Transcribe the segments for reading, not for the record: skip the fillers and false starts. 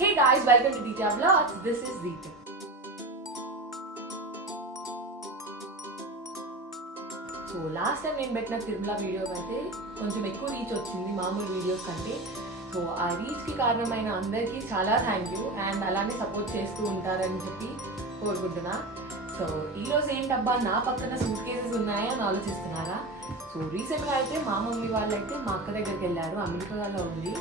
Hey guys, welcome to Deetya Vlogs. This is Deetya. So last time నేను పెట్టిన Tirumala video అయితే కొంచెం ఎక్కువ రీచ్ వచ్చింది మామూలు వీడియోస్ కంటే. సో ఆ రీచ్కి కారణమైన అందరికీ చాలా థ్యాంక్ యూ అండ్ అలానే సపోర్ట్ చేస్తూ ఉంటారని చెప్పి కోరుకుంటున్నా. సో ఈరోజు ఏంటబ్బా నా పక్కన సూట్ కేసెస్ ఉన్నాయా అని ఆలోచిస్తున్నారా? సో రీసెంట్గా అయితే మా మమ్మీ వాళ్ళైతే మా అక్క దగ్గరికి వెళ్ళారు, అమెరికాలో ఉంది.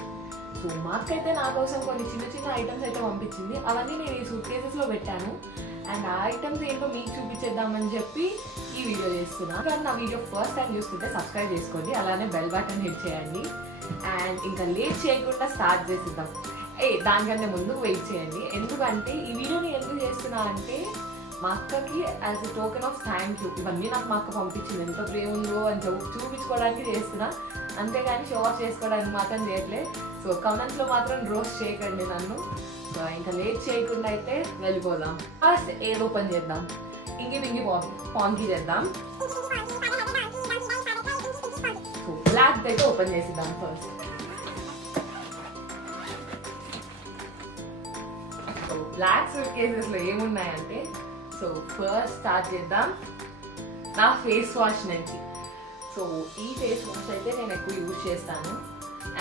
సో మా అక్క అయితే నా కోసం కొన్ని చిన్న చిన్న ఐటమ్స్ అయితే పంపించింది. అవన్నీ నేను ఈ సూట్ కేసెస్లో పెట్టాను అండ్ ఆ ఐటమ్స్ ఏంటో మీకు చూపించేద్దామని చెప్పి ఈ వీడియో చేస్తున్నాను. కానీ నా వీడియో ఫస్ట్ టైం చూస్తుంటే సబ్స్క్రైబ్ చేసుకోండి, అలానే బెల్ బటన్ హిట్ చేయండి అండ్ ఇంకా లేట్ చేయకుండా స్టార్ట్ చేసిద్దాం. దానికంటే ముందు వెయిట్ చేయండి, ఎందుకంటే ఈ వీడియోని ఎందుకు చేస్తున్నా అంటే మా అక్కకి as a token of thank you ఇవన్నీ నాకు మా అక్క పంపించింది, ఎంత ప్రేమ ఉందో అని చూపించుకోవడానికి చేస్తున్నా, అంతేగాని షో ఆఫ్ చేసుకోవడానికి మాత్రం చేయట్లేదు. సో కమెంట్స్లో మాత్రం రోస్ట్ చేయకండి నన్ను. సో ఇంకా లేట్ చేయకుండా అయితే వెళ్ళిపోదాం. ఫస్ట్ ఏది ఓపెన్ చేద్దాం? ఇంగి పింగి పాంకి చేద్దాం. సో బ్లాక్ అయితే ఓపెన్ చేసిద్దాం ఫస్ట్. సో బ్లాక్ సూట్ కేసెస్లో ఏమున్నాయంటే, సో ఫస్ట్ స్టార్ట్ చేద్దాం నా ఫేస్ వాష్ నుంచి. సో ఈ ఫేస్ వాష్ అయితే నేను ఎక్కువ యూజ్ చేస్తాను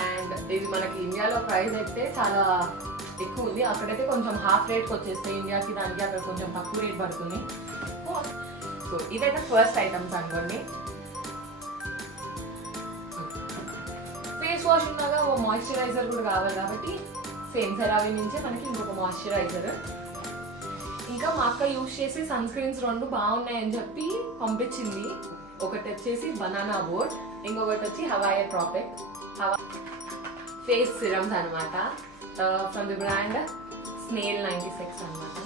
అండ్ ఇది మనకి ఇండియాలో ప్రైస్ అయితే చాలా ఎక్కువ ఉంది, అక్కడైతే కొంచెం హాఫ్ రేట్కి వచ్చేస్తాయి, ఇండియాకి దానికి అక్కడ కొంచెం తక్కువ రేట్ పడుతుంది. సో ఇదైతే ఫస్ట్ ఐటమ్స్ అనుకోండి. ఫేస్ వాష్ ఉన్నాగా ఓ మాయిశ్చరైజర్ కూడా కావాలి కాబట్టి సేమ్ సెరావి నుంచే మనకి ఇంకొక మాయిశ్చరైజర్. ఇంకా మా అక్క యూజ్ చేసి సన్ స్క్రీన్స్ రెండు బాగున్నాయని చెప్పి పంపించింది. ఒకటి వచ్చేసి బనానా బోట్, ఇంకొకటి వచ్చి హవాయా ప్రాపెక్ట్ ఫేస్ సిరమ్స్ అనమాట, ఫ్రమ్ ది బ్రాండ్ స్నేల్ 96 అనమాట.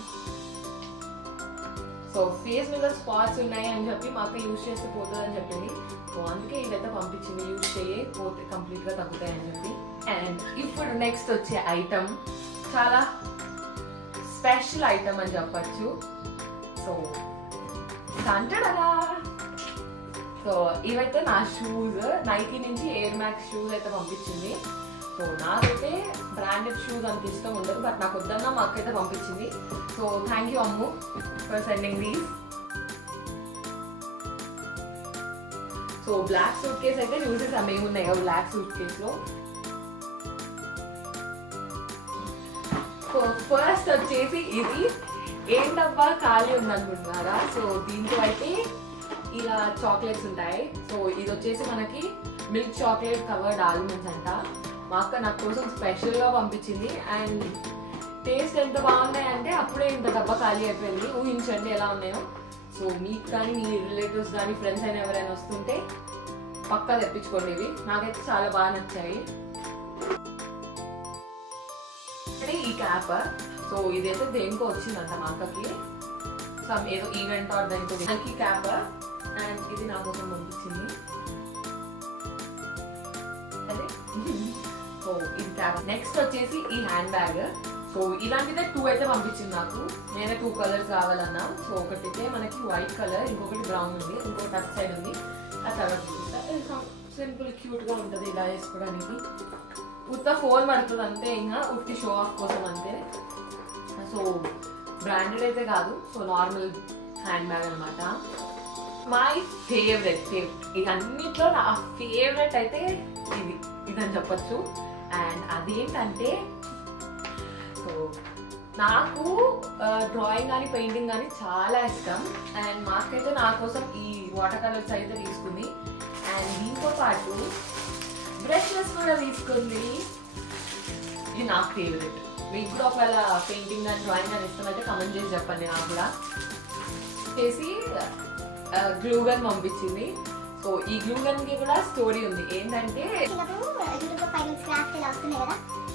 సో ఫేస్ మీద స్పాట్స్ ఉన్నాయి అని చెప్పి మా అక్క యూజ్ చేస్తే పోతుంది అని చెప్పింది. సో అందుకే ఇదైతే పంపించింది, యూజ్ చేయి పోతే కంప్లీట్గా తగ్గుతాయి అని చెప్పి. అండ్ ఇప్పుడు నెక్స్ట్ వచ్చే ఐటమ్ చాలా స్పెషల్ ఐటమ్ అని చెప్పచ్చు. సో సంటడరా. సో ఇవైతే నా షూస్, నైకీ నుంచి ఎయిర్ మ్యాక్స్ షూస్ అయితే పంపించింది. సో నాకైతే బ్రాండెడ్ షూస్ అంత ఇష్టం ఉండదు, బట్ నాకు వద్దన్నా మా అక్క అయితే పంపించింది. So thank you Ammu for sending these. So black suitcase అయితే చూసేసి ఏమున్నాయి కదా బ్లాక్ సూట్ కేస్లో. సో ఫస్ట్ వచ్చేసి ఇది ఏంటబ్బా ఖాళీ ఉందనుకుంటున్నారా? సో దీంట్లో అయితే ఇలా చాక్లెట్స్ ఉంటాయి. సో ఇది వచ్చేసి మనకి మిల్క్ చాక్లెట్ కవర్డ్ ఆల్మండ్స్ అంట. మా అక్క నా కోసం స్పెషల్గా పంపించింది అండ్ టేస్ట్ ఎంత బాగున్నాయి అంటే అప్పుడే ఇంత డబ్బా ఖాళీ అయిపోయింది. ఊహించండి ఎలా ఉన్నాయో. సో మీకు కానీ మీ రిలేటివ్స్ కానీ ఫ్రెండ్స్ అయినా ఎవరైనా వస్తుంటే పక్కా తెప్పించుకోండి. ఇవి నాకైతే చాలా బాగా నచ్చాయి. ఈ క్యాప్, సో ఇదైతే దేనికో వచ్చిందంట మా అక్కకి, సమ్ ఏదో ఈవెంట్ ఆర్ దానికో ఈ క్యాప్ అండ్ ఇది నా కోసం పంపించింది. అదే సో ఇది క్యాప్. నెక్స్ట్ వచ్చేసి ఈ హ్యాండ్ బ్యాగ్. సో ఇలాంటిదే 2 అయితే పంపించింది నాకు, నేనే 2 కలర్స్ కావాలన్నా. సో ఒకటైతే మనకి వైట్ కలర్, ఇంకొకటి బ్రౌన్ ఉంది, ఇంకొకటి టచ్ సైడ్ ఉంది. ఆ తర్వాత చూస్తా సింపుల్ క్యూట్గా ఉంటుంది ఇలా వేసుకోవడానికి. ఉత్త ఫోన్ పడుతుంది అంతే, ఇంకా ఉత్తి షో ఆఫ్ కోసం అంతే. సో బ్రాండెడ్ అయితే కాదు, సో నార్మల్ హ్యాండ్ బ్యాగ్ అనమాట. మై ఫేవరెట్ ఇది అన్నిట్లో నా ఫేవరెట్ అయితే ఇదని చెప్పచ్చు. అండ్ అదేంటంటే, సో నాకు డ్రాయింగ్ కానీ పెయింటింగ్ కానీ చాలా ఇష్టం అండ్ మాకైతే నా కోసం ఈ వాటర్ కలర్స్ అయితే తీసుకుంది అండ్ దీంతో పాటు బ్రషెస్ కూడా తీసుకుంది. ఇది నాకు ఫేవరెట్. మీకు కూడా ఒకవేళ పెయింటింగ్ కానీ డ్రాయింగ్ కానీ ఇష్టం అయితే కమెంట్ చేసి చెప్పండి. నాకు కూడా చేసి గ్లూ గన్ పంపించింది. సో ఈ గ్లూ గన్ కి కూడా స్టోరీ ఉంది. ఏంటంటే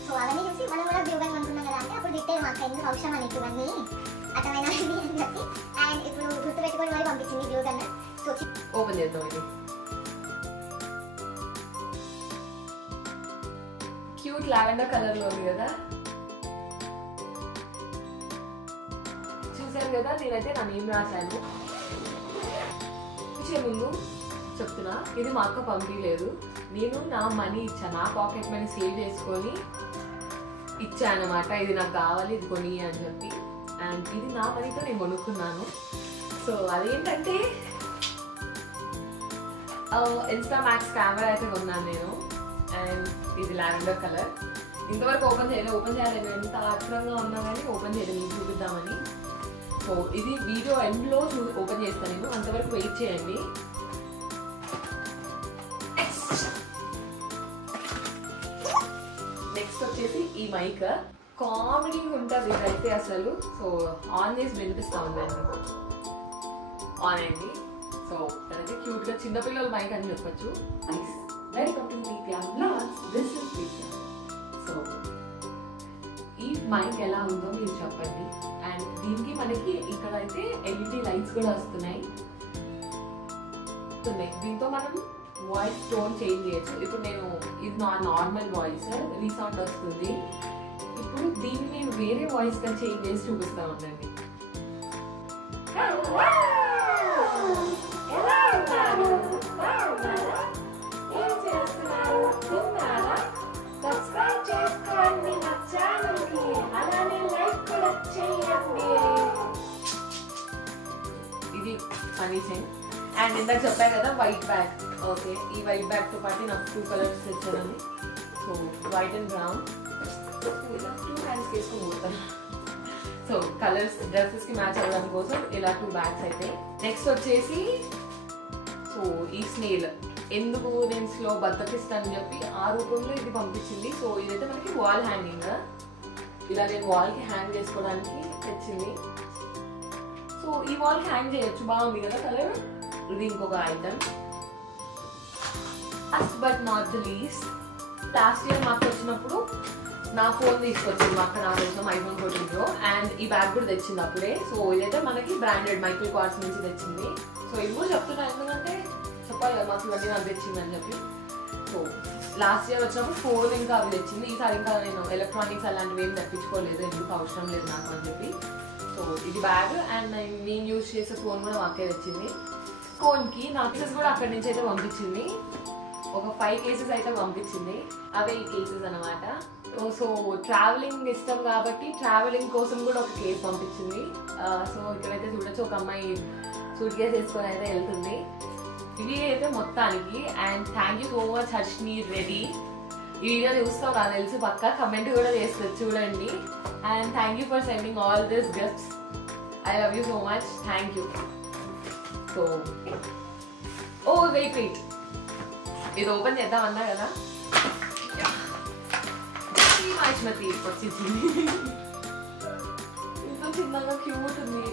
సో అవన్నీ చూసి మనం కూడా గ్లూ గన్ అనుకున్నాం కదా అంటే అప్పుడు తిట్టేది మాకు ఎందుకు అవసరం అని ఇవన్నీ అర్థమైన అని చెప్పి అండ్ ఇప్పుడు గుర్తుపెట్టుకొని మరి పంపించింది గ్లూ గన్. సో ఓపెన్ చేద్దాం. ఇది క్యూట్ లావెండర్ కలర్ లో ఉంది కదా, చూసారు కదా. నేనైతే నా నేమ్ రాశాను. ముందు చెప్తున్నా, ఇది మా అక్క పంపించలేదు, నేను నా మనీ ఇచ్చా, నా పాకెట్ మనీ సేవ్ చేసుకొని ఇచ్చానమాట, ఇది నాకు కావాలి, ఇది కొని అని చెప్పి. అండ్ ఇది నా మనీతో నేను కొనుక్కున్నాను. సో అదేంటంటే ఇన్స్టామాక్స్ కెమెరా అయితే కొన్నాను నేను. అండ్ ఇది లావెండర్ కలర్. ఇంతవరకు ఓపెన్ చేయాలి ఎంత ఆత్రంగా ఉన్నా కానీ ఓపెన్ చేయలేదు, మీకు చూపిద్దామని. సో ఇది వీడియో ఎండ్లో ఓపెన్ చేస్తాను నేను, అంతవరకు వెయిట్ చేయండి. నెక్స్ట్ వచ్చేసి ఈ మైక్ కామెడీ ఉంటుంది ఇదైతే అసలు. సో ఆన్ చేసి వినిపిస్తా ఉందండి, ఆన్ అయింది. సో అదైతే క్యూట్ గా చిన్నపిల్లల మైక్ అని చెప్పొచ్చు. Nice. Welcome to Deepya vlogs. This is Deepya. So ఈ మైక్ ఎలా ఉందో మీరు చెప్పండి. అండ్ దీనికి మనకి ఇక్కడ అయితే ఎల్ఈడి లైట్స్ కూడా వస్తున్నాయి. దీంతో మనం వాయిస్ టోన్ చేంజ్ చేయొచ్చు. ఇప్పుడు నేను ఇది నా నార్మల్ వాయిస్, రీసౌండ్ వస్తుంది. ఇప్పుడు దీన్ని నేను వేరే వాయిస్ గా చేంజ్ చేసి చూపిస్తా ఉండండి. ఇది ఫనీ థింగ్. అండ్ ఇందాక చెప్పాను కదా వైట్ బ్యాగ్. ఓకే, ఈ వైట్ బ్యాగ్ తో పాటు నాకు 2 కలర్స్ తెచ్చానని. So white and brown. ఇలా 2 హ్యాండ్స్ వేసుకొని పోతాను. సో కలర్స్ డ్రెస్సెస్ కి మ్యాచ్ అవ్వడం కోసం ఇలా 2 బ్యాగ్స్ అయితే. నెక్స్ట్ వచ్చేసి సో ఈ స్నేల్ ఎందుకు నేను స్లో బద్దకిస్తానని చెప్పి ఆ రూపంలో ఇది పంపించింది. సో ఇదైతే మనకి వాల్ హ్యాంగింగ్, ఇలా నేను వాల్ కి హ్యాంగ్ చేసుకోవడానికి తెచ్చింది. సో ఈ వాల్ కి హ్యాంగ్ చేయొచ్చు, బాగుంది కదా కలర్. ఇది ఇంకొక item. Last but not the least, last year మాకు వచ్చినప్పుడు నా ఫోన్ తీసుకొచ్చింది మా అక్క నా కోసం, iPhone 14 Pro. అండ్ ఈ బ్యాగ్ కూడా తెచ్చింది అప్పుడే. సో ఇదైతే మనకి బ్రాండెడ్ మైకిల్ కార్స్ నుంచి తెచ్చింది. సో ఇవి కూడా చెప్తున్నా ఎందుకంటే చెప్పాలి కదా మాకు ఇవన్నీ నాకు తెచ్చింది అని చెప్పి. సో లాస్ట్ ఇయర్ వచ్చినప్పుడు ఫోన్ ఇంకా అవి తెచ్చింది. ఈసారి ఇంకా నేను ఎలక్ట్రానిక్స్ అలాంటివి ఏం తెప్పించుకోలేదు, ఎందుకు అవసరం లేదు నాకు అని చెప్పి. సో ఇది బ్యాగ్. అండ్ నేను యూజ్ చేసే ఫోన్ కూడా మాకే తెచ్చింది. ఫోన్కి నా కేసెస్ కూడా అక్కడి నుంచి అయితే పంపించింది. ఒక 5 కేసెస్ అయితే పంపించింది. అవే ఈ కేసెస్ అనమాట. సో ట్రావెలింగ్ ఇష్టం కాబట్టి ట్రావెలింగ్ కోసం కూడా ఒక కేస్ పంపించింది. సో ఇక్కడైతే చూడొచ్చు ఒక అమ్మాయి సూట్ కేసు వేసుకొని అయితే వెళ్తుంది. ఇవి అయితే మొత్తానికి. And thank you so much Harshini Reddy. ఈ వీడియో చూస్తావు నాకు తెలిసి పక్కా కమెంట్ కూడా చేస్తుంది చూడండి. And thank you for sending all this gifts. I love you so much. Thank you. So oh wait ఇది ఓపెన్ చేద్దామన్నా కదా, మతి వచ్చింది. ఇంత చిన్నగా క్యూట్ ఉంది.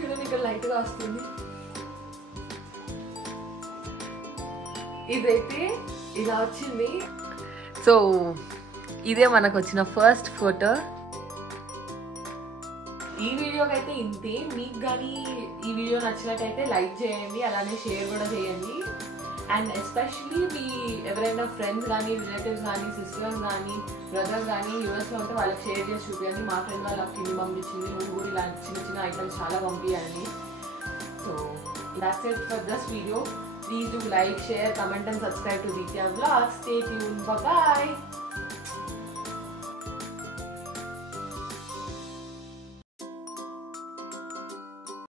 చూడండి ఇక్కడ లైట్ గా వస్తుంది. ఇదైతే ఇలా వచ్చింది. సో ఇదే మనకు వచ్చిన ఫస్ట్ ఫోటో. ఈ వీడియోకి అయితే ఇంతే. మీకు కానీ ఈ వీడియో నచ్చినట్టయితే లైక్ చేయండి, అలానే షేర్ కూడా చేయండి. అండ్ ఎస్పెషలీ మీ ఎవరైనా ఫ్రెండ్స్ కానీ రిలేటివ్స్ కానీ సిస్టర్స్ కానీ బ్రదర్స్ కానీ యూఎస్లో ఉంటే వాళ్ళకి షేర్ చేసి చూపించండి. మా ఫ్రెండ్ వాళ్ళకి కింది పంపించింది, నువ్వు కూడా ఇలాంటి చిన్న చిన్న ఐటమ్స్ చాలా పంపించాలని. So that's it for this video. Please do like, share, comment and subscribe to Deepya Vlogs. Stay tuned. Bye bye.